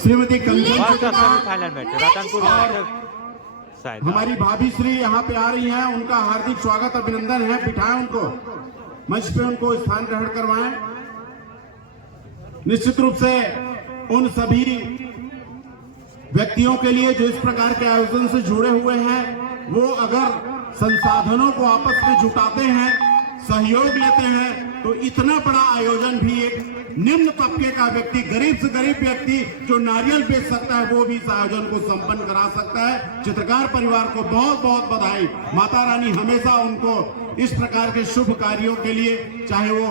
श्रीमती कंचन semifinal match Ratanpur हमारी भाभी श्री यहाँ पे आ रही हैं, उनका हार्दिक स्वागत अभिनंदन है। बिठाएं उनको मंच पे, उनको स्थान ग्रहण करवाएं। निश्चित रूप से उन सभी व्यक्तियों के लिए जो इस प्रकार के आयोजन से जुड़े हुए हैं, वो अगर संसाधनों को आपस में जुटाते हैं, सहयोग लेते हैं, तो इतना बड़ा आयोजन भी एक निम्न तबके का व्यक्ति, गरीब से गरीब व्यक्ति जो नारियल बेच सकता है, वो भी इस आयोजन को संपन्न करा सकता है। चित्रकार परिवार को बहुत बहुत बधाई। माता रानी हमेशा उनको इस प्रकार के शुभ कार्यों के लिए, चाहे वो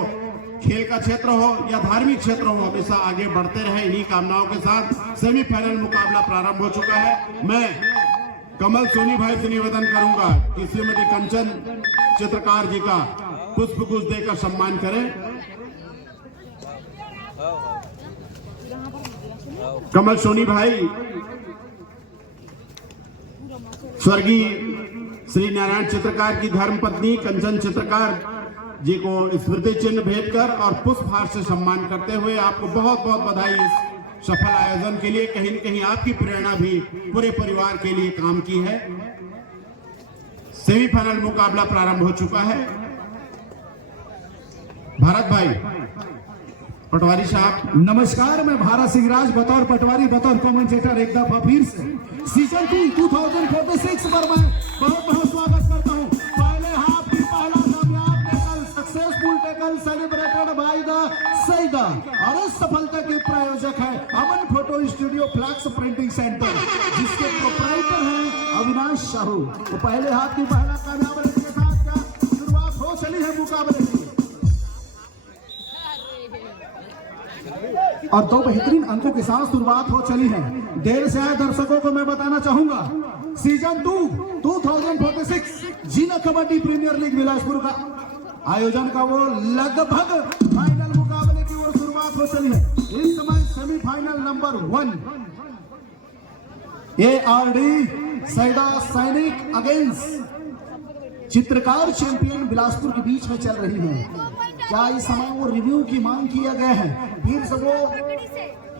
खेल का क्षेत्र हो या धार्मिक क्षेत्र हो, हमेशा आगे बढ़ते रहे। इन्हीं कामनाओं के साथ सेमीफाइनल मुकाबला प्रारंभ हो चुका है। मैं कमल सोनी भाई से निवेदन करूंगा कि श्रीमती कंचन चित्रकार जी का पुष्प गुच्छ देकर सम्मान करें। कमल सोनी भाई स्वर्गीय श्री नारायण चित्रकार की धर्मपत्नी कंचन चित्रकार जी को स्मृति चिन्ह भेंटकर और पुष्पहार से सम्मान करते हुए आपको बहुत बहुत बधाई इस सफल आयोजन के लिए। कहीं न कहीं आपकी प्रेरणा भी पूरे परिवार के लिए काम की है। सेमीफाइनल मुकाबला प्रारंभ हो चुका है। भारत भाई पटवारी साहब। नमस्कार, मैं भारत सिंह राज बतौर पटवारी, बतौर कमेंटेटर एक दफा फिर से सीजन 2 2046 पर मैं बहुत बहुत स्वागत करता हूं। पहले हाफ की पहला कामयाब tackle, successful tackle celebrated by the Saida, और इस सफलता के प्रायोजक है Aman photo studio flex printing center, जिसके प्रोप्राइटर हैं अविनाश साहू। तो पहले हाफ की पहला कामयाब रन के साथ क्या शुरुआत हो चली है मुकाबले की, और 2 बेहतरीन अंकों के साथ शुरुआत हो चली है। देर से आए दर्शकों को मैं बताना चाहूंगा, सीजन 2 2046 जिला कबड्डी प्रीमियर लीग बिलासपुर का आयोजन का वो लगभग फाइनल मुकाबले की ओर शुरुआत हो चली है। इस समय सेमीफाइनल नंबर 1 ARD सईदा सैनिक अगेंस्ट चित्रकार चैंपियन बिलासपुर के बीच में चल रही है। क्या इस समय वो रिव्यू की मांग किया गया है, फिर से वो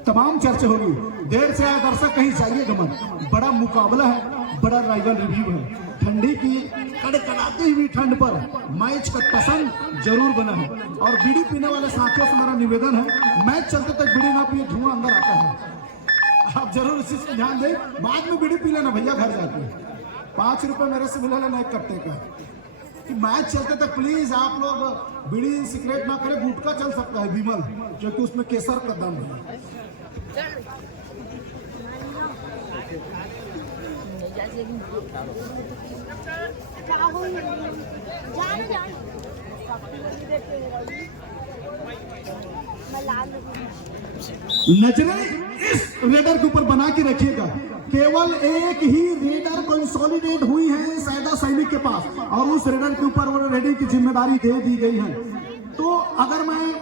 तमाम चर्चा होगी। देर से आए दर्शक कहीं जाइएगा मत, बड़ा मुकाबला है, बड़ा राइवल रिव्यू है। ठंडी की कड़कड़ाती हुई ठंड पर मैच का टसन जरूर बना है, और बीड़ी पीने वाले साथियों से मेरा निवेदन है, मैच चलते तक बीड़ी ना पिए, धुआं अंदर आता है। आप जरूर इस चीज पर ध्यान दें। बाद में बीड़ी पी लेना भैया, घर जाके 5 रुपए मेरे से मिला लेना एक कट्टे का। मैच चलते तक प्लीज आप लोग बीड़ी सिगरेट ना करें। गुटखा चल सकता है विमल, क्योंकि उसमें केसर का दम है। नजरें इस रेडर के ऊपर बना के रखिएगा। केवल एक ही रेडर कंसोलिडेट हुई है सईदा सैनिक के पास, और उस रेडर के ऊपर वो रेडिंग की जिम्मेदारी दे दी गई है। तो अगर मैं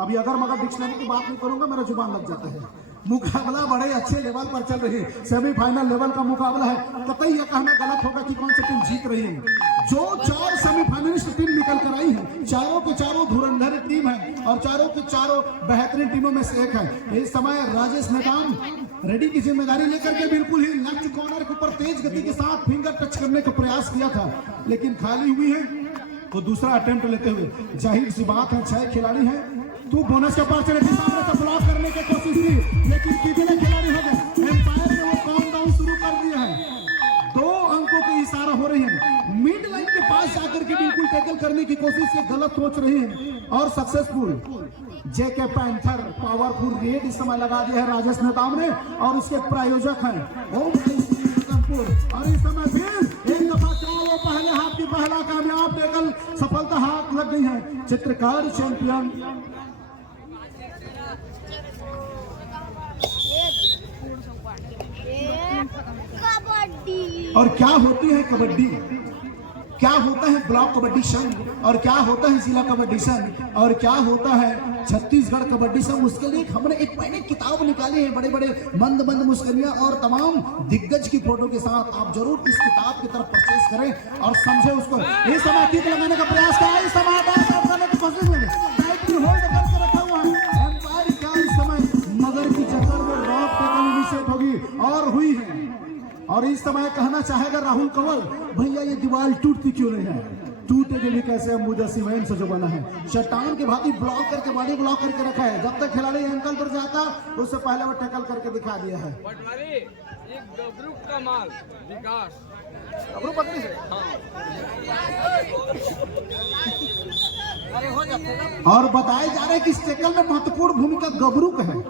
अभी अगर मगर डिक्शनरी की बात नहीं करूंगा, मेरा जुबान लग जाता है। मुकाबला बड़े अच्छे लेवल पर चल रही है, सेमीफाइनल लेवल का मुकाबला है। कतई यह कहना गलत होगा कि कौन सी टीम जीत रही है। जो 4 सेमीफाइनलिस्ट टीम निकल कर आई है, चारों की चारों धुरंधर टीम है, और चारों की चारों बेहतरीन टीमों में से एक है। इस समय राजेश नेताम रेडी की जिम्मेदारी लेकर के बिल्कुल ही लेफ्ट कॉर्नर के ऊपर तेज गति के साथ फिंगर टच करने का प्रयास किया था, लेकिन खाली हुई है। तो दूसरा अटेम्प्ट लेते हुए जाहिर सी बात है 6 खिलाड़ी हैं, तो बोनस के पास चले सामने से ब्लॉक करने की कोशिश की, लेकिन कितने खिलाड़ी हो गए। एम्पायर ने वो काउंटडाउन शुरू कर दिया है। 2 अंकों की इशारा हो रही है। मिड लाइन के पास जाकर के बिल्कुल टैकल करने की कोशिश से गलत सोच रही है, और सक्सेसफुल जेके पैंथर पावरफुल रेड इस समय लगा दिया है राजेश नेताम ने, और उसके प्रायोजक हैं ओम और इस समय फिर एक दफा वो पहले हाथ की पहला कामयाब टैकल सफलता हाथ लग गई है। चित्रकार चैंपियन और क्या होती है कबड्डी, क्या होता है ब्लॉक कबड्डी संघ, और क्या होता है जिला कबड्डी संघ, और क्या होता है छत्तीसगढ़ कबड्डी संघ। उसके लिए हमने एक मैंने किताब निकाली है, बड़े बड़े मंद मंद मुस्करियां और तमाम दिग्गज की फोटो के साथ। आप जरूर इस किताब की तरफ परचेज करें और समझे उसको। इस समय किक लगाने का प्रयास किया, इस समय करने की कोशिश में होल्ड करके रखा हुआ है एम्पायर। क्या इस समय मगर की चक्कर में रॉक और हुई है। और इस समय कहना चाहेगा राहुल कंवर, भैया ये दीवार टूटती क्यों नहीं है? टूटेगी भी कैसे? मुझे सीमेंट से जो बना है, चट्टान के भांति ब्लॉक करके, बॉडी ब्लॉक करके रखा है। जब तक खिलाड़ी एंकल पर जाता उससे पहले वो टैकल करके दिखा दिया है। गबरू का माल विकास गबरू पत्नी से और बताए जा रहे हैं कि इस टैकल में महत्वपूर्ण भूमिका गबरू का है।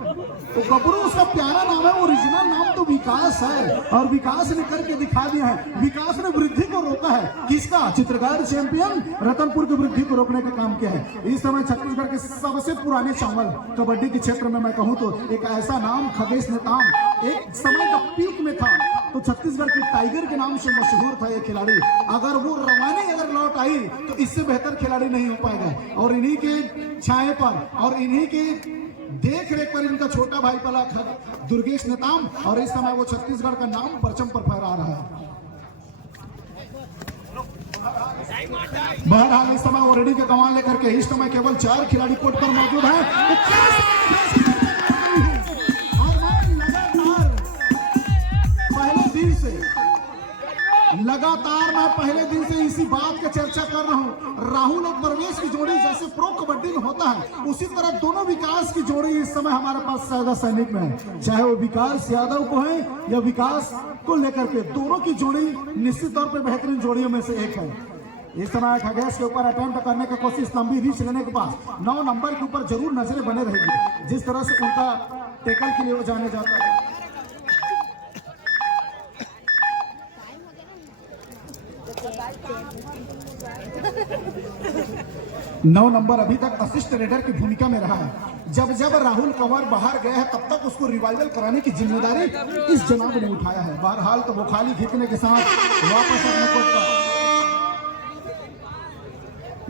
तो गबरू उसका प्यारा नाम है, ओरिजिनल नाम तो विकास है और विकास ने करके दिखा दिया है। विकास ने वृद्धि को रोका है। किसका? चित्रकार चैंपियन रतनपुर की वृद्धि को रोकने का काम किया है। इस समय छत्तीसगढ़ के सबसे पुराने चावल कबड्डी के क्षेत्र में मैं कहूं तो एक ऐसा नाम खगेश नेताम एक समय का पीक में था, तो छत्तीसगढ़ के टाइगर के नाम से मशहूर था ये खिलाड़ी। अगर वो रवानी अगर लौट आई तो इससे बेहतर खिलाड़ी नहीं हो पाएगा। और इन्हीं के छाए पर और इन्हीं के देख रेख पर इनका छोटा भाई पला दुर्गेश नेताम, और इस समय वो छत्तीसगढ़ का नाम परचम पर फहरा रहा है। बहरहाल इस समय वो रेडी के कमान लेकर के इस समय केवल 4 खिलाड़ी कोर्ट पर मौजूद है। लगातार मैं पहले दिन से इसी बात की चर्चा कर रहा हूं, राहुल और परवेश की जोड़ी जैसे प्रो कबड्डी में होता है उसी तरह दोनों विकास की जोड़ी इस समय हमारे पास सैदा सैनिक में है। चाहे वो विकास यादव को है या विकास को लेकर के, दोनों की जोड़ी निश्चित तौर पर बेहतरीन जोड़ियों में से एक है। इस समय खगेश के ऊपर अटेम्प्ट करने की कोशिश, लंबी रीच लेने के पास 9 नंबर के ऊपर जरूर नजरें बने रहेगी, जिस तरह से उनका टैकल के लिए वो जाने जाता है। 9 नंबर अभी तक असिस्ट रेडर की भूमिका में रहा है। जब जब राहुल कंवर बाहर गए हैं तब तक उसको रिवाइवल कराने की जिम्मेदारी इस जनाब ने उठाया है। बहरहाल तो वो खाली खींचने के साथ वापस अपने को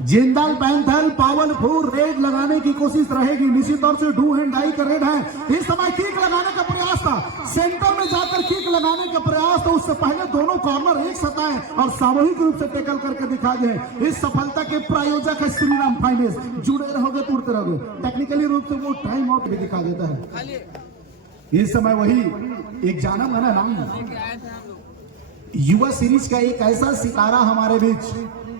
जिंदाल पैंथर पावरफुल रेड लगाने की कोशिश रहेगी। निश्चित तौर से डू एंड डाई का रेड है। इस समय किक लगाने का प्रयास था, सेंटर में जाकर किक लगाने का प्रयास था। उससे पहले दोनों कॉर्नर एक साथ आए और सामूहिक रूप से टैकल करके दिखा गए। इस सफलता के प्रायोजक है श्रीराम फाइनेंस। जुड़े रहोगे तो उड़ते रहोगे। टेक्निकली रूप से वो टाइम आउट भी दिखा देता है। इस समय वही एक जाना माना नाम युवा सीरीज का एक ऐसा सितारा हमारे बीच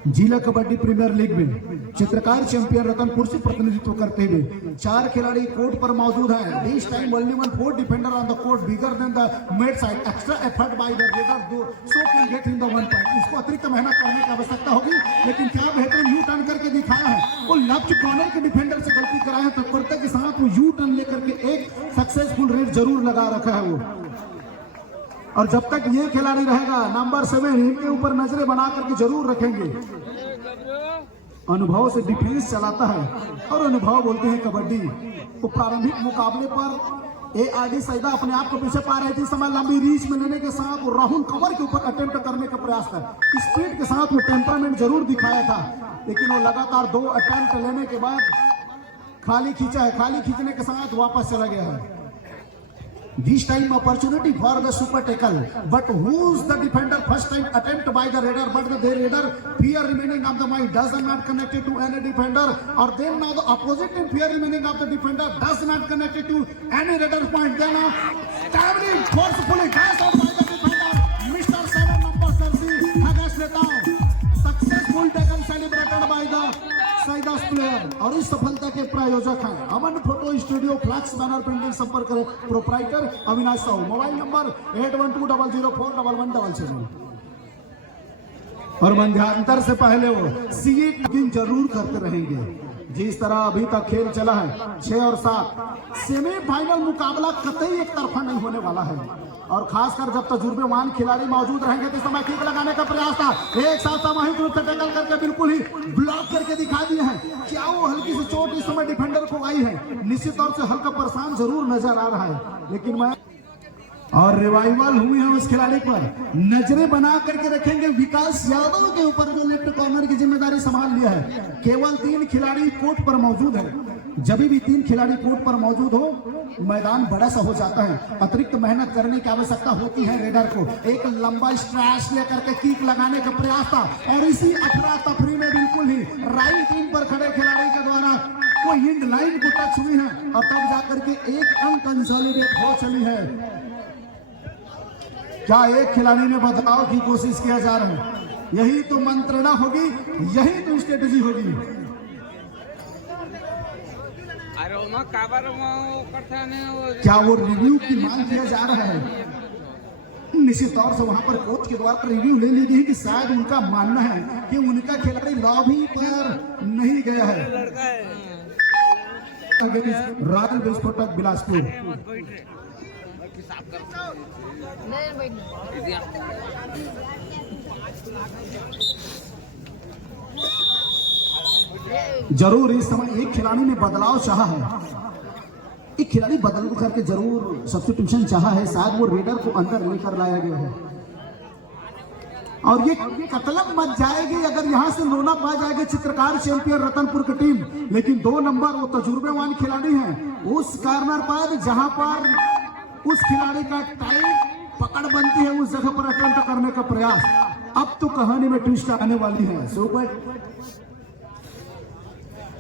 जिला कबड्डी प्रीमियर लीग में चित्रकार चैंपियन रतनपुर से प्रतिनिधित्व करते हुए 4 खिलाड़ी कोर्ट पर मौजूद हैं। This time only 4 defender on the court bigger than the mid side. Extra effort by the raider so can get in the 1 point. इसको अतिरिक्त मेहनत करने की आवश्यकता होगी, लेकिन क्या बेहतरीन यू टर्न करके दिखाया है। वो लेफ्ट कॉर्नर के डिफेंडर से गलती कराया, तत्परता के साथ वो यू टर्न लेकर के एक सक्सेसफुल रेड जरूर लगा रखा है वो। और जब तक ये खिलाड़ी रहेगा नंबर 7 इनके ऊपर नजरें बना करके जरूर रखेंगे। अनुभव से डिफेंस चलाता है और अनुभव बोलते हैं कबड्डी। तो प्रारंभिक मुकाबले पर ARD सैदा अपने आप को पीछे पा रहे थे। समय लंबी रीच में लेने के साथ वो राहुल कंवर के ऊपर अटेम्प्ट करने का प्रयास था। स्पीड के साथ वो टेम्परामेंट जरूर दिखाया था, लेकिन वो लगातार 2 अटेम्प्ट लेने के बाद खाली खींचा है। खाली खींचने के साथ वापस चला गया है। This time opportunity for the super tackle, but who's the defender? First time attempt by the raider, but the raider fear remaining of the mind does not connected to any defender, or then now the opposite team fear remaining of the defender does not connected to any raider point. Then now stabbing forcefully dash out by the defender, Mr. 7 number Sarsi Khaghesh Netam. Successful tackle celebrated by the Saidas player. और इस सफलता के प्रायोजक हैं Aman photo studio, flex banner printing. संपर्क करें proprietor Avinash Sahu. Mobile number 8120041177। और मध्यांतर से पहले वो सीट जरूर करते रहेंगे। जिस तरह अभी तक खेल चला है 6 और 7, सेमीफाइनल मुकाबला कतई एक तरफा नहीं होने वाला है। और खासकर जब तजुर्बेवान खिलाड़ी मौजूद रहेंगे तो समय किक लगाने का प्रयास था। एक साथ सामूहिक रूप से टैकल करके बिल्कुल ही ब्लॉक करके दिखा दिए हैं। क्या वो हल्की सी चोट इस समय डिफेंडर को आई है? निश्चित तौर से हल्का परेशान जरूर नजर आ रहा है, लेकिन मैं और रिवाइवल हुई है उस खिलाड़ी पर। नजरें बना करके रखेंगे विकास यादव के ऊपर जो लेफ्ट कॉर्नर की जिम्मेदारी संभाल लिया है। केवल 3 खिलाड़ी कोर्ट पर मौजूद है। जब भी 3 खिलाड़ी कोर्ट पर मौजूद हो मैदान बड़ा सा हो जाता है। अतिरिक्त मेहनत करने की आवश्यकता होती है रेडर को। एक लंबा स्ट्रैश लेकर के किक लगाने का प्रयास था और इसी अफरा तफरी में बिल्कुल ही राइट इन पर खड़े खिलाड़ी के द्वारा वो हिंद लाइन को टच हुई है और तब जाकर के एक अंक कंसोलिडेट हो चली है। क्या एक खिलाड़ी में बदलाव की कोशिश किया जा रहा है? यही तो मंत्रणा होगी, यही तो स्ट्रेटेजी होगी। अरे वहाँ काबर वहाँ करता नहीं क्या वो रिव्यू की मांग किया जा रहा है? निश्चित तौर से वहां पर कोच के द्वारा रिव्यू ले ली गई कि शायद उनका मानना है कि उनका खिलाड़ी लॉबी पर नहीं गया है। रॉयल विस्फोटक बिलासपुर जरूर इस समय एक खिलाड़ी ने बदलाव चाहा है, एक खिलाड़ी बदल करके जरूर सब्स्टिट्यूशन चाहा है, शायद वो रेडर को अंदर लेकर लाया गया है। और ये कतलम मच जाएगी अगर यहां से लोना पा जाएगी चित्रकार चैंपियन रतनपुर की टीम, लेकिन 2 नंबर वो तजुर्बेवान खिलाड़ी हैं उस कार्नर पर जहां पर उस खिलाड़ी का टाइट पकड़ बनती है, उस जगह पर अटेम्प्ट करने का प्रयास। अब तो कहानी में ट्विस्ट आने वाली है। सुपर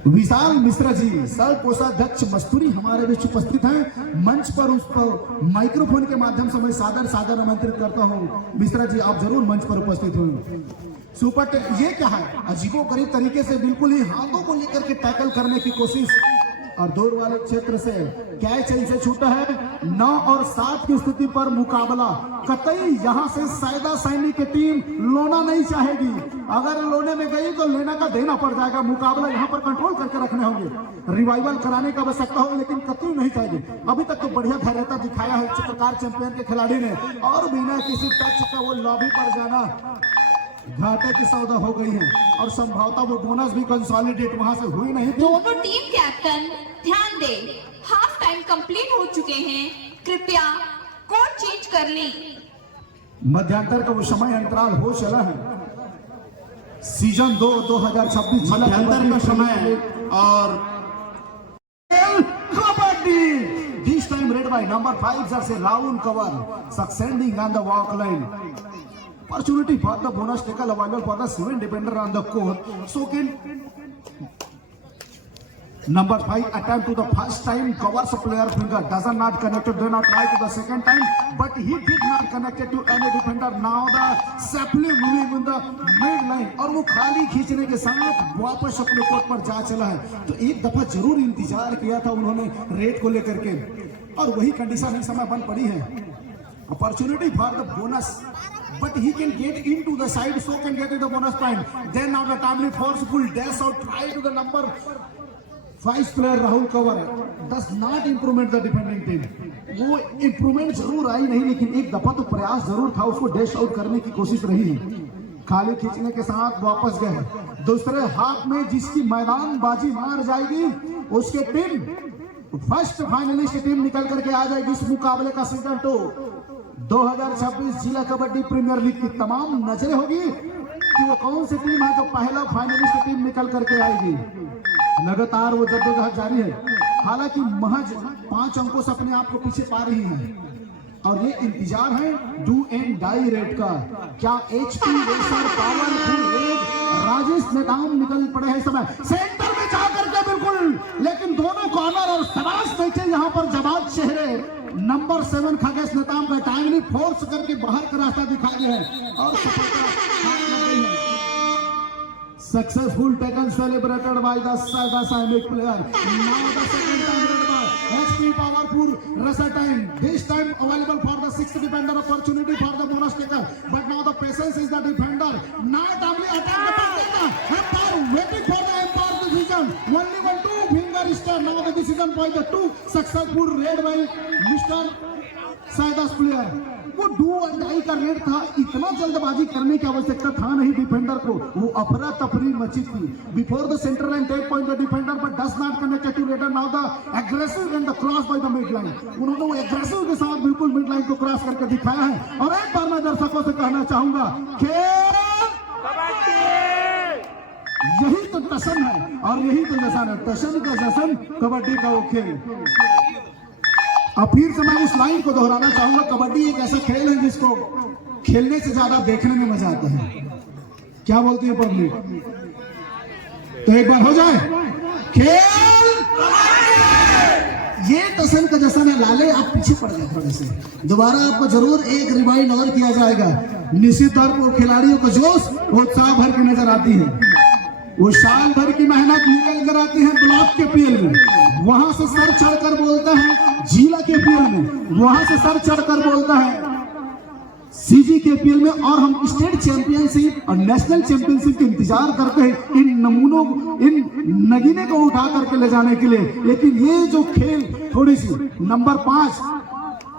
विशाल मिश्रा जी सर कोषाध्यक्ष मस्तूरी हमारे बीच उपस्थित हैं। मंच पर उसको माइक्रोफोन के माध्यम से मैं सादर आमंत्रित करता हूं। मिश्रा जी आप जरूर मंच पर उपस्थित हों। सुपर ये क्या है, अजीबोगरीब तरीके से बिल्कुल ही हाथों को लेकर के टैकल करने की कोशिश, और दूर वाले क्षेत्र से कैच इनसे छूटा है। 9 और 7 की स्थिति पर मुकाबला कतई यहां से सायदा सैनिक की टीम लोना नहीं चाहेगी। अगर लोने में गई तो लेना का देना पड़ जाएगा। मुकाबला यहां पर कंट्रोल करके रखने होंगे, रिवाइवल कराने का आवश्यकता होगी, लेकिन कतई नहीं चाहेगी। अभी तक तो बढ़िया धैर्यता दिखाया है चित्रकार चैंपियन के खिलाड़ी ने, और बिना किसी टच का वो लॉबी पर जाना घाटे की सौदा हो गई है, और संभवतः वो बोनस भी कंसोलिडेट वहां से हुई नहीं थी। दोनों टीम कैप्टन ध्यान दे, हाफ टाइम कंप्लीट हो चुके हैं, कृपया कोड चेंज कर लें। मध्यांतर का वो समय अंतराल हो चला है। सीजन 2 2026 मध्यांतर का समय और kabaddi this time raid by number 5 jersey round cover succeeding on the वॉक line. Opportunity for the bonus tackle available for the 7 defender on the court. So can number 5 attempt to the first time covers a player finger, does not connected, then not try to the second time, but he did not connected to any defender. Now the safely moving in the mid line, और वो खाली खींचने के साथ वापस अपने court पर जा चला है। तो एक दफा जरूर इंतजार किया था उन्होंने रेड को लेकर के, और वही कंडीशन इस समय बन पड़ी है। Opportunity for the bonus, but he can get into the side, so can get into the bonus point. Then now the timely forceful dash out, try to the number 5 player Rahul Kanwar does not improvement the defending team. वो improvement जरूर आई नहीं, लेकिन एक दफा तो प्रयास जरूर था, उसको डैश आउट करने की कोशिश रही है। खाली खींचने के साथ वापस गए। दूसरे हाथ में जिसकी मैदान बाजी मार जाएगी उसके टीम फर्स्ट फाइनलिस्ट टीम निकल करके आ जाएगी इस मुकाबले का सीजन 2 2026 जिला कबड्डी प्रीमियर लीग की तमाम नजरें होगी कि वो कौन सी टीम है जो पहला फाइनलिस्ट टीम निकल करके आएगी। लगातार वो जद्दोजहद जारी है, हालांकि महज 5 अंकों से अपने आप को पीछे पा रही है, और ये इंतजार है डू एंड डाई रेड का। क्या HP racer powerful red Rajesh Netam निकल पड़े हैं इस समय सेंटर में जाकर के बिल्कुल, लेकिन दोनों कॉर्नर और सबास देखे यहाँ पर जवाब चेहरे नंबर 7 खगेश नेताम का टाइमली फोर्स करके बाहर का रास्ता दिखा गया है, और successful tackle celebrated by the Sainik player. Now the second time raid by HP powerful racer time, this time available for the 6th defender, opportunity for the bonus taker, but now the patience is the defender. Now timely attack umpire waiting for the umpire decision, only 1-2 finger star. Now the decision by the 2 successful raid by mister Saidas player. वो do and die का red था, इतना जल्दबाजी करने की आवश्यकता था नहीं डिफेंडर को, वो अफरा तफरी मची थी। Before the centre line take point the defender but does not connect to raider. Now the aggressive and the cross by the mid line, उन्होंने वो एग्रेसिव के साथ बिल्कुल मिड लाइन को क्रॉस करके दिखाया है। और एक बार मैं दर्शकों से कहना चाहूंगा यही तो टशन है, और यही तो जश्न है, टशन का जश्न, कबड्डी का वो खेल। अब फिर से मैं उस लाइन को दोहराना चाहूंगा, कबड्डी एक ऐसा खेल है जिसको खेलने से ज्यादा देखने में मजा आता है। क्या बोलती है पब्लिक? तो एक बार हो जाए खेल, ये टसन का जैसा ना लाले आप पीछे पड़ गए थोड़े से, दोबारा आपको जरूर एक रिवाइंड और किया जाएगा। निश्चित तौर पर खिलाड़ियों का जोश उत्साह भर के नजर आती है, वो साल भर की मेहनत निकल कर आती है ब्लॉक के पीएल में, वहां से सर चढ़कर बोलता है जिला के पीएल में, वहां से सर चढ़कर बोलता है सीजी के पीएल में, और हम स्टेट चैंपियनशिप और नेशनल चैंपियनशिप का इंतजार करते हैं इन नमूनों, इन नगीने को उठा करके ले जाने के लिए। लेकिन ये जो खेल थोड़ी सी नंबर 5,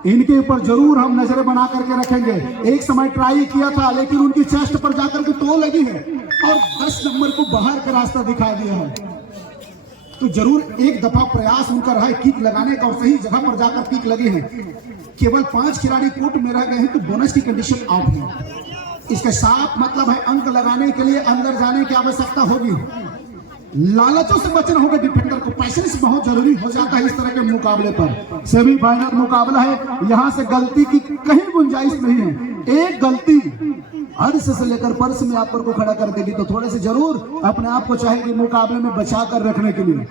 इनके ऊपर जरूर हम नजरें बना करके रखेंगे। एक समय ट्राई किया था लेकिन उनकी चेस्ट पर जाकर के टो लगी है और 10 नंबर को बाहर का रास्ता दिखा दिया है, तो जरूर एक दफा प्रयास उनका रहा है किक लगाने का और सही जगह पर जाकर किक लगे हैं। केवल 5 खिलाड़ी कोर्ट में रह गए हैं तो बोनस की कंडीशन आउट है। इसका साफ मतलब है अंक लगाने के लिए अंदर जाने की आवश्यकता होगी। लालचों से बचना होगा डिफेंडर को, पैशंस बहुत जरूरी हो जाता है इस तरह के मुकाबले पर। सेमीफाइनल मुकाबला है, यहां से गलती की कहीं गुंजाइश नहीं है। एक गलती अर्श से लेकर पर्स में आप पर को खड़ा कर देगी तो थोड़े से जरूर अपने आप को चाहेगी मुकाबले में बचा कर रखने के लिए।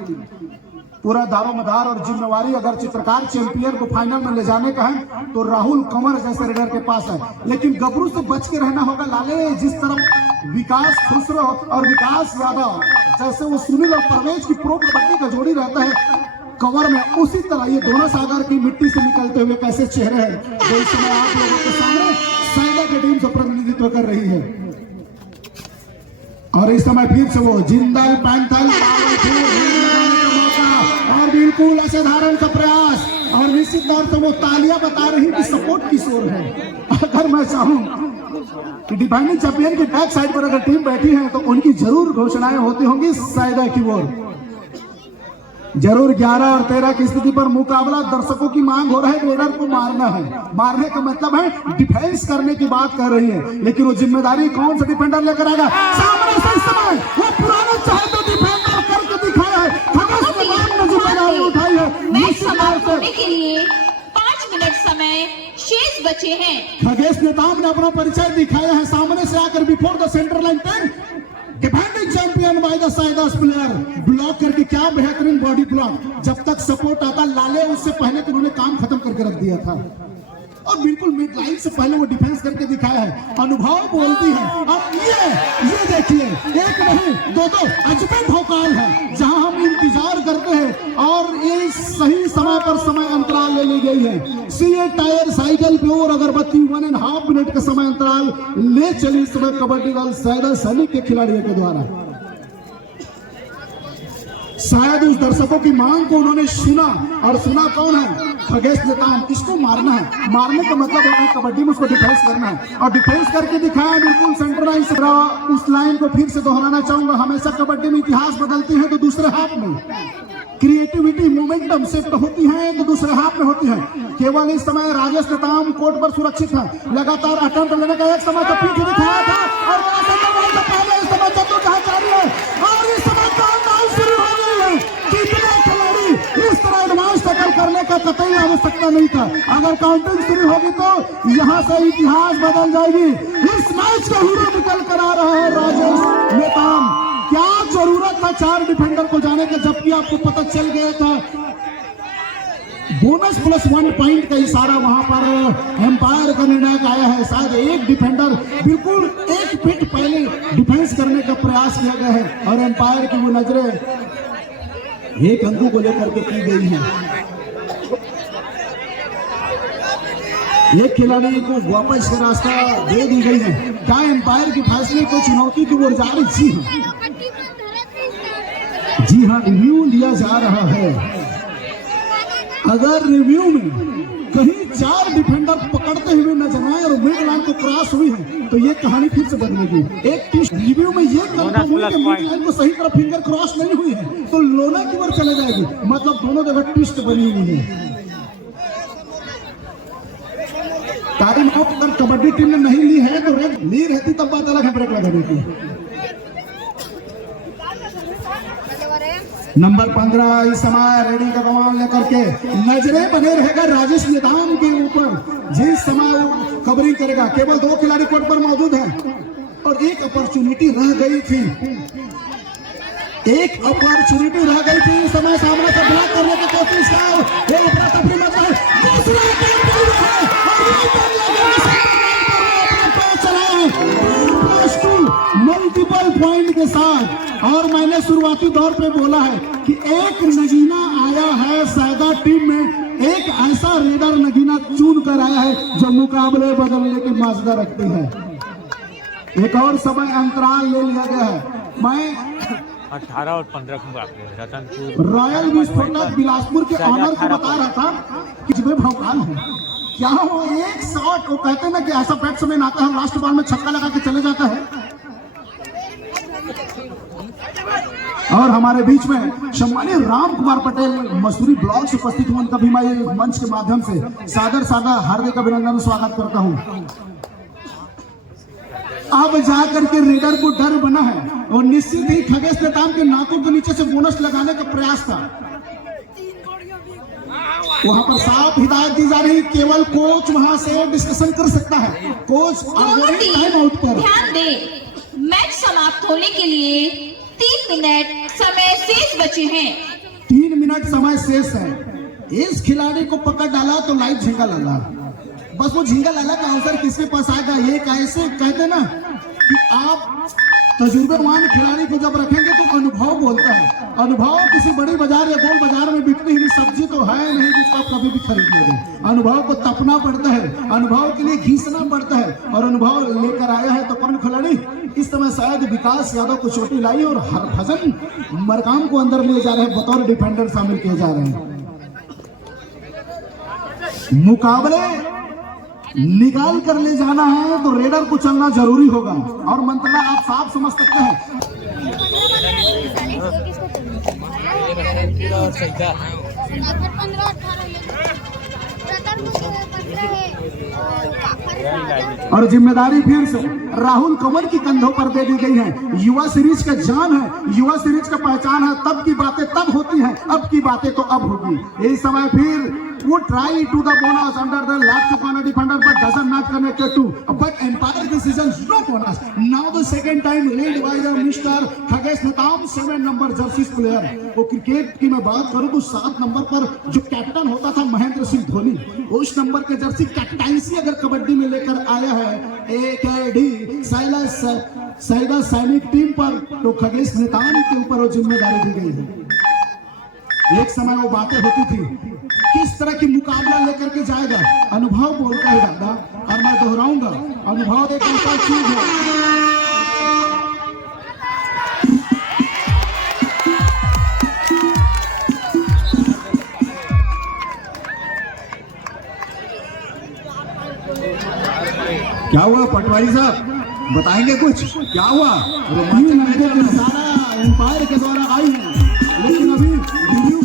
पूरा दारोमदार और जिम्मेवारी अगर चित्रकार चैंपियन को फाइनल में ले जाने का है तो राहुल कंवर जैसे रेडर के पास है, लेकिन गबरू से बच के रहना होगा। लाले जिस तरफ विकास खुसरो और विकास यादव जैसे वो सुनील और परवेज की प्रो कबड्डी का जोड़ी रहता है कवर में, उसी तरह ये दोनों सागर की मिट्टी से निकलते हुए कैसे चेहरे हैं जो इस समय आप लोगों के सामने साइडा की टीम से प्रतिनिधित्व कर रही है। और इस समय फिर से वो जिंदल पैंथल और बिल्कुल असाधारण का प्रयास, और निश्चित तौर से वो तालियां बता रही कि सपोर्ट की शोर है। अगर मैं चाहूं कि डिफेंडिंग चैंपियन की बैक साइड पर अगर टीम बैठी है तो उनकी जरूर घोषणाएं होती होंगी साइडा की ओर। जरूर 11 और 13 की स्थिति पर मुकाबला, दर्शकों की मांग हो रहा है रेडर को मारना है। मारने का मतलब है डिफेंस करने की बात कर रही है, लेकिन वो जिम्मेदारी कौन सा डिफेंडर लेकर आएगा? सामने से इस समय वो पुराने चाहे तो डिफेंडर करके दिखाया है, जिम्मेदारी उठाई है। निश्चित के लिए 5 मिनट समय शेष बचे हैं। खगेश नेताम ने अपना परिचय दिखाया है सामने से आकर before the centre line 10 defending champion by the siders player, block करके क्या बेहतरीन बॉडी ब्लॉक। जब तक सपोर्ट आता लाले उससे पहले तो उन्होंने काम खत्म करके रख दिया था और बिल्कुल मिड लाइन से पहले वो डिफेंस करके दिखाया है। अनुभव बोलती है। और ये देखिए एक नहीं दो अजमेर भोकाल है जहां हम इंतजार करते हैं और ये सही समय पर समय अंतराल ले ली गई है। सीए टायर साइकिल पे और अगरबत्ती 1.5 मिनट का समय अंतराल ले चली इस समय कबड्डी दल साइडर सैनिक के खिलाड़ियों के द्वारा। शायद उस दर्शकों की मांग को उन्होंने सुना, और सुना कौन है? खगेश नेताम। इसको मारना है, मारने का मतलब है कबड्डी में उसको डिफेंस करना है और डिफेंस करके दिखाया बिल्कुल सेंटर लाइन से। उस लाइन को फिर से दोहराना चाहूंगा, हमेशा कबड्डी में इतिहास बदलती है तो दूसरे हाथ में क्रिएटिविटी मोमेंटम शिफ्ट होती है तो दूसरे हाथ में होती है। केवल इस समय राजेश नेताम कोर्ट पर सुरक्षित है, लगातार अटेम्प्ट लेने का एक समय तो पीछे दिखाया था और पहले इस समय चतुर कहा जारी है और इस समय शुरू हो गई है। कितने खिलाड़ी इस तरह एडवांस टैकल करने का कतई आवश्यकता नहीं था। अगर काउंटिंग शुरू होगी तो यहाँ से इतिहास बदल जाएगी। इस मैच का हीरो निकल कर आ रहा है राजेश नेताम। क्या जरूरत था 4 डिफेंडर को जाने के, जबकि आपको पता चल गया था बोनस प्लस 1 पॉइंट का इशारा वहां पर एम्पायर का निर्णय आया है। शायद एक डिफेंडर बिल्कुल 1 फीट पहले डिफेंस करने का प्रयास किया गया है और एम्पायर की वो नजरें एक अंकों को लेकर के की गई है। एक खिलाड़ी को वापस का रास्ता दे दी गई है। क्या एम्पायर के फैसले को चुनौती की ओर जा रही? जी हाँ, रिव्यू लिया जा रहा है। अगर रिव्यू में कहीं 4 डिफेंडर पकड़ते हुए नजर आए और मिड लाइन को क्रॉस हुई है तो ये कहानी फिर से बदलेगी। एक टेस्ट रिव्यू में ये कंफर्म हुई कि मिड लाइन को सही तरह फिंगर क्रॉस नहीं हुई है तो लोना की ओर चले जाएगी, मतलब दोनों जगह ट्विस्ट बनी हुई है। टाइम आउट अगर कबड्डी टीम ने नहीं ली है तो रेड ली रहती तब बात अलग है ब्रेक लगाने की। नंबर 15 इस समय रेडी का कमान लेकर के नजरें बने रहेगा राजेश नेताम के ऊपर जिस समय कवरिंग करेगा। केवल 2 खिलाड़ी कोर्ट पर मौजूद हैं और एक अपॉर्चुनिटी रह गई थी एक अपॉर्चुनिटी रह गई थी, इस समय सामने से ब्लॉक करने की कोशिश है, वो अपना तफरी मचा है, दूसरा अटैक है और ये कर लगा अपना चला +2 मल्टीपल पॉइंट के साथ। और मैंने शुरुआती दौर पे बोला है कि एक नगीना आया है सैदा टीम में, एक ऐसा रेडर नगीना चुन कर आया है जो मुकाबले बदलने की माजदा रखती है। एक और समय अंतराल ले लिया गया है। मैं 18 और 15 को मुकाबले रतनपुर रॉयल विस्फोटक बिलासपुर के ऑनर को बता रहा था कि जिसमें भौकाल है क्या वो एक शॉट, वो कहते हैं ना कि ऐसा बैट्समैन आता है लास्ट बॉल में छक्का लगा के चले जाता है। और हमारे बीच में सम्मानीय राम कुमार पटेल मसूरी ब्लॉक से उपस्थित हुए, उनका भी मैं मंच के माध्यम से सादर हार्दिक अभिनंदन स्वागत करता हूं। अब जाकर के रेडर को डर बना है और निश्चित ही खगेश नेताम के नाकों के नीचे से बोनस लगाने का प्रयास था। वहां पर साफ हिदायत दी जा रही, केवल कोच वहां से डिस्कशन कर सकता है। कोच टाइम आउट पर ध्यान दें, मैच समाप्त होने के लिए 3 मिनट समय शेष बचे हैं। 3 मिनट समय शेष है। इस खिलाड़ी को पकड़ डाला तो लाइव झींगा लाला, बस वो झींगा लाला का अवसर किसके पास आएगा। ये कैसे कहते ना कि आप तजुर्बेवान खिलाड़ी को जब रखेंगे तो अनुभव बोलता है। अनुभव किसी बड़ी बाजार या गोल बाजार में बिकती हुई सब्जी तो है नहीं जिसको आप कभी भी खरीद लोगे। अनुभव को तपना पड़ता है, अनुभव के लिए घिसना पड़ता है, और अनुभव लेकर आया है तो कौन खिलाड़ी। इस समय शायद विकास यादव को चोटी लाई और हरभजन मरकाम को अंदर ले जा रहे हैं, बतौर डिफेंडर शामिल किए जा रहे हैं। मुकाबले निकाल कर ले जाना है तो रेडर को चलना जरूरी होगा, और मंत्रणा आप साफ समझ सकते हैं। और जिम्मेदारी फिर से राहुल कंवर की कंधों पर दे दी गई है। युवा सीरीज का जान है, युवा सीरीज का पहचान है, तब की बातें तब होती हैं, अब की बातें तो अब होगी। इस समय फिर वो try to the bonus under the left corner defender but doesn't not connected to, but umpire decision no bonus. Now the second time raid by the mister Khagesh Netam 7 number jersey player. वो क्रिकेट की मैं बात करूं तो 7 number पर जो captain होता था महेंद्र सिंह धोनी, उस नंबर के जर्सी कैप्टनसी अगर कबड्डी में लेकर आया है AKD सैदा सैनिक टीम पर, तो खगेश नेताम के ऊपर वो जिम्मेदारी दी गई है। एक समय वो बातें होती थी किस तरह की मुकाबला लेकर के जाएगा, अनुभव बोलता है दादा, और मैं दोहराऊंगा, अनुभव एक ऐसा चीज है। क्या हुआ पटवारी साहब, बताएंगे कुछ क्या हुआ? सारा एम्पायर के द्वारा आई है, लेकिन अभी रिव्यू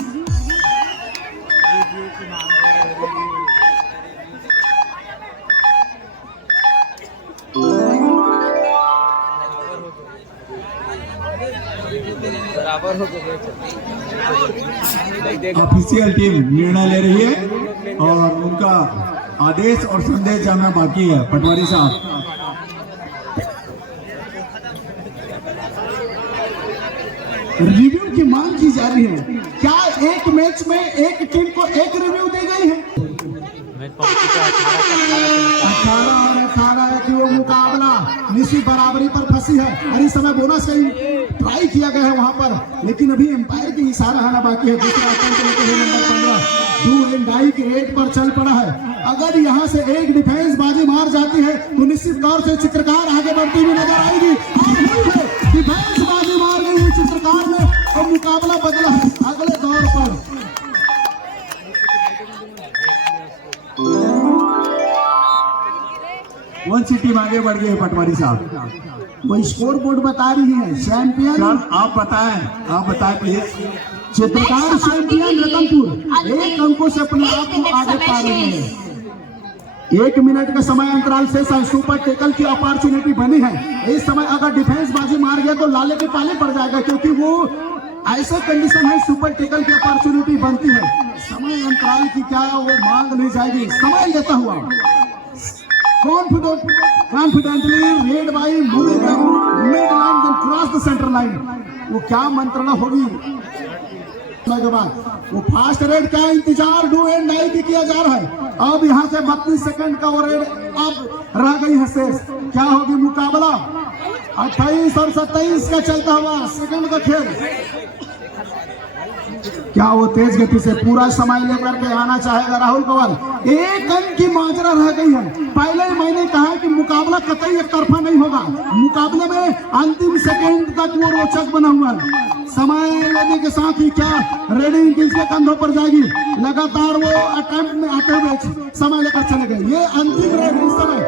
ऑफिशियल टीम निर्णय ले रही है और उनका आदेश और संदेश जाना बाकी है। पटवारी साहब, रिव्यू की मांग की जा रही है। क्या एक मैच में एक टीम को एक रिव्यू दी गई है? मैच पहुंच चुका है 18 और 18 की वो मुकाबला निश्चित बराबरी पर फंसी है, और इस समय बोनस का ट्राई किया गया है वहां पर, लेकिन अभी एम्पायर की इशारा आना बाकी है। दूसरा अटेम्प्ट लेते हुए नंबर 15 डू एंड डाई के रेट पर चल पड़ा है। अगर यहां से एक डिफेंस बाजी मार जाती है तो निश्चित तौर से चित्रकार आगे बढ़ती हुई नजर आएगी, और डिफेंस बाजी मार गई है चित्रकार ने, और मुकाबला बदला है अगले दौर पर। कौन सी टीम आगे बढ़ गई है पटवारी साहब? वो स्कोर बोर्ड बता रही है चैंपियन, आप बताएं प्लीज। चित्रकार चैंपियन रतनपुर 1 अंकों से अपने आप को आगे पा रही है। 1 मिनट का समय अंतराल से सुपर टेकल की अपॉर्चुनिटी बनी है। इस समय अगर डिफेंस बाजी मार गया तो लाले के पाले पड़ जाएगा, क्योंकि वो ऐसे कंडीशन है सुपर टेकल की अपॉर्चुनिटी बनती है। समय अंतराल की क्या वो मांग नहीं जाएगी। समय लेता हुआ confidently read by moving the mid line then cross the center line। वो क्या मंत्रणा होगी के बाद वो फास्ट रेड का इंतजार डू एंड डाई की किया जा रहा है। अब यहाँ से 32 सेकंड का वो रेड अब रह गई है शेष। क्या होगी मुकाबला 28 और 27 का चलता हुआ सेकंड का खेल। क्या वो तेज गति से पूरा समय लेकर के आना चाहेगा राहुल कंवर? एक अंक की माजरा रह गई है। पहले ही मैंने कहा कि मुकाबला कतई एक तरफा नहीं होगा। मुकाबले में अंतिम सेकंड तक वो रोचक बना हुआ है। समय लेने के साथ ही क्या रेडिंग किसके कंधों पर जाएगी? लगातार वो अटेम्प्ट में आते हुए समय लेकर चले गए। ये अंतिम रेड इस समय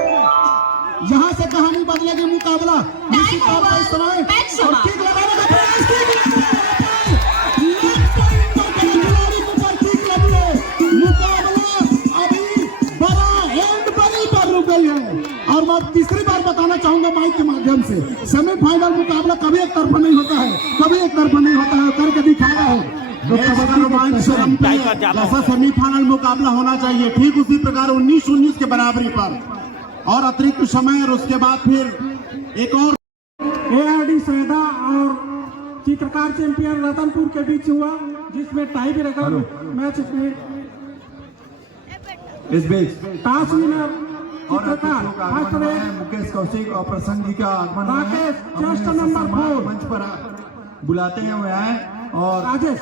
यहाँ से कहानी बदलेगी। मुकाबला निश्चित तौर पर इस समय और किक लगाने का प्रयास और मैं तीसरी बार बताना चाहूंगा माइक के माध्यम से, सेमीफाइनल मुकाबला कभी एक तरफा नहीं होता है, कभी एक तरफा नहीं होता है, करके दिखाया है। तो जैसा सेमीफाइनल मुकाबला होना चाहिए ठीक उसी प्रकार 19-19 के बराबरी पर और अतिरिक्त समय और उसके बाद फिर एक और ARD सैदा और चित्रकार चैंपियन रतनपुर के बीच हुआ, जिसमें टाई ब्रेकर मैच में इस बीच टॉस विनर और मुकेश कौशिक और प्रसन्न जी का आगमन राकेश जस्ट नंबर 4 मंच पर बुलाते हुए आए और राजेश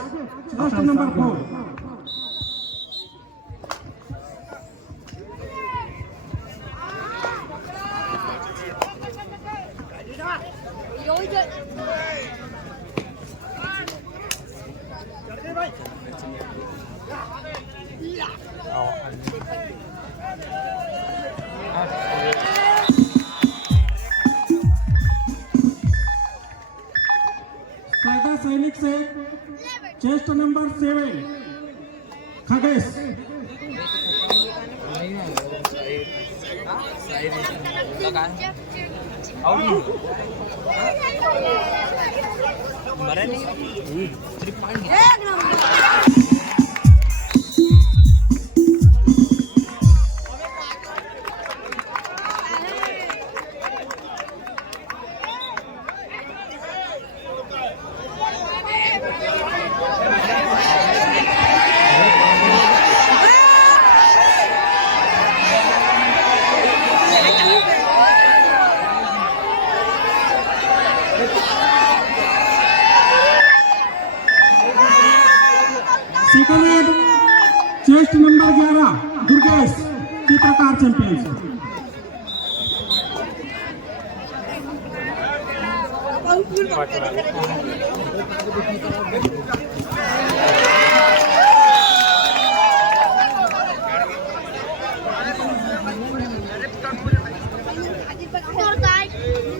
जस्ट नंबर 4। सैदा सैनिक से chest number 7 Khagesh. Second chest number 11 Durgesh चित्रकार चैंपियनशिप।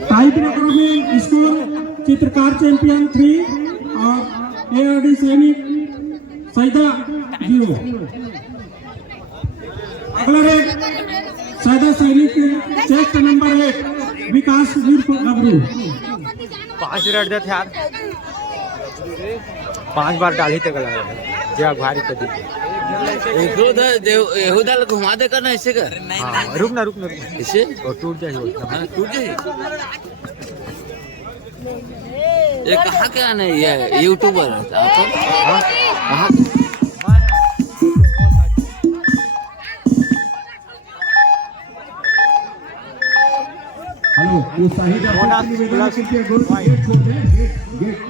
टाई ब्रेकर में स्कोर चित्रकार चैंपियन 3 और ARD सैनिक सैदा 0। अगला रेड सैदा सैनिक चेस्ट नंबर 1 विकास वीर गबरू। 5 रेड देते यार, 5 बार डाली तक लगा जब भारी कर दी। उधर घुमा दे करना ऐसे कर। हाँ, रुक ना इसे और टूट जाए। हाँ टूट जाए। ये कहाँ के आने ये यूट्यूबर है आप? हाँ हेलो ये शाहिद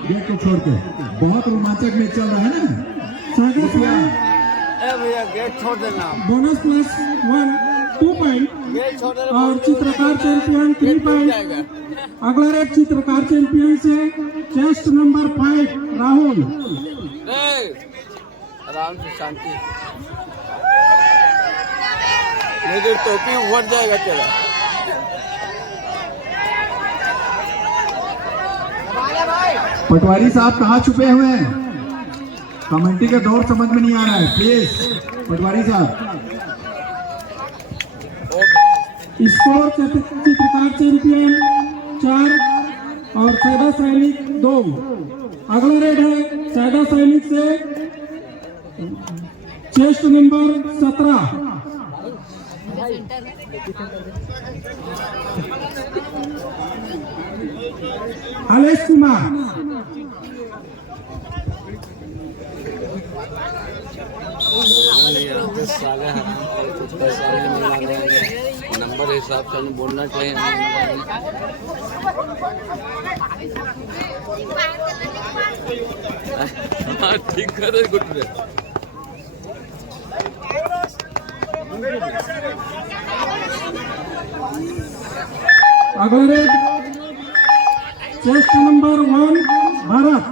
गेट को छोड़ के बहुत रोमांचक मैच चल रहा है ना। भैया गेट छोड़ देना। बोनस प्लस 1 2 पॉइंट और चित्रकार चैंपियन 3 पॉइंट। अगला रेड चित्रकार चैंपियन से चेस्ट नंबर 5 राहुल। आराम से शांति। मेरी टोपी उभर जाएगा तेरा। पटवारी साहब कहाँ छुपे हुए हैं? कमेंट्री का दौर समझ में नहीं आ रहा है, प्लीज पटवारी साहब। स्कोर चित्रकार चैंपियन 4 और सैदा सैनिक 2। अगला रेड है सैदा सैनिक से चेस्ट नंबर 17 आलेश कुमार, साले कुछ पैसा नहीं मिला रहे हैं, नंबर हिसाब से उन्हें बोलना चाहिए। हाँ ठीक कर गुड रे। अगला रेड चेस्ट नंबर 1 भारत।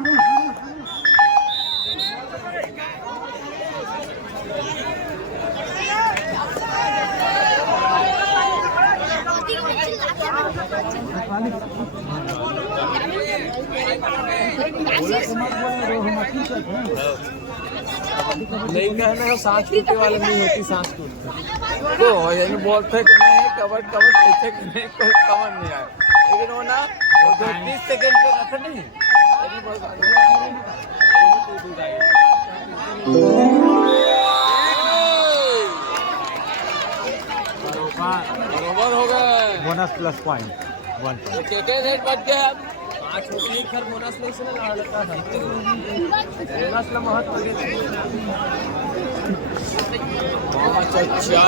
नहीं कहना है सांस टूटने वाले नहीं होती, सांस टूटती तो यानी बोलते कि नहीं कवर कवर कैसे कि नहीं कोई कवर नहीं आया, लेकिन वो ना वो 30 सेकंड पे रखा नहीं बरोबर हो गए। बोनस प्लस पॉइंट 1 के रेट बच गया। 5 होती खर बोनस नहीं से ना लड़ता था, बोनस ला महत्व देते। 5 अच्छा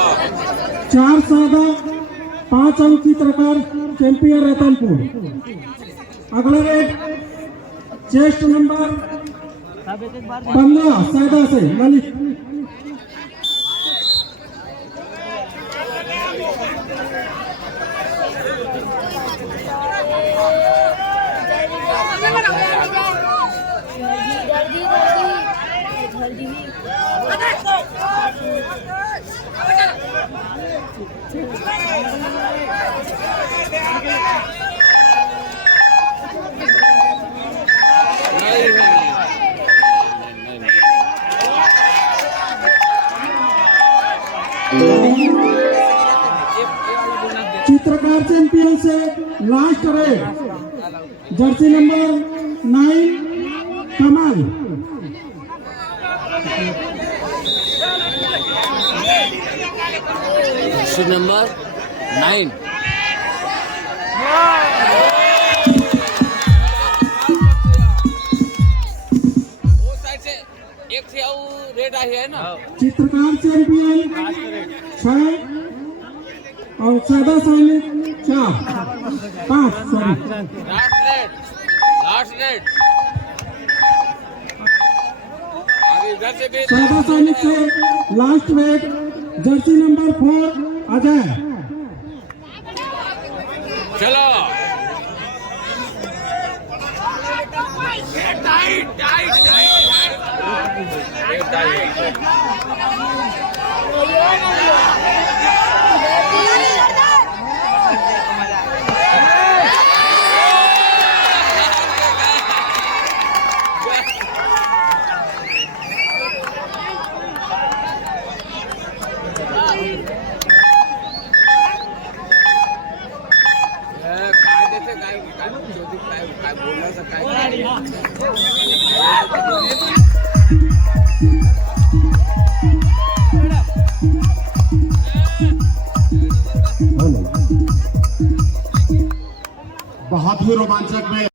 4 सादा 5 अंक चित्रकार चैंपियन रतनपुर। अगला रेड चेस्ट नंबर 15 सैदा से ललित। चित्रकार चैंपियन से लास्ट रेड जर्सी नंबर 9 कमाल। नंबर 9 वो साइड से एक से रेड आई है ना। चित्रकार चैंपियन 6 और सैदा सैनिक 5 सॉरी। लास्ट रेड अभी इधर से भी सैदा सैनिक से last red Jersey number 4 Ajay. चलो काय बोलण्याचं काय बहुत ही रोमांचक में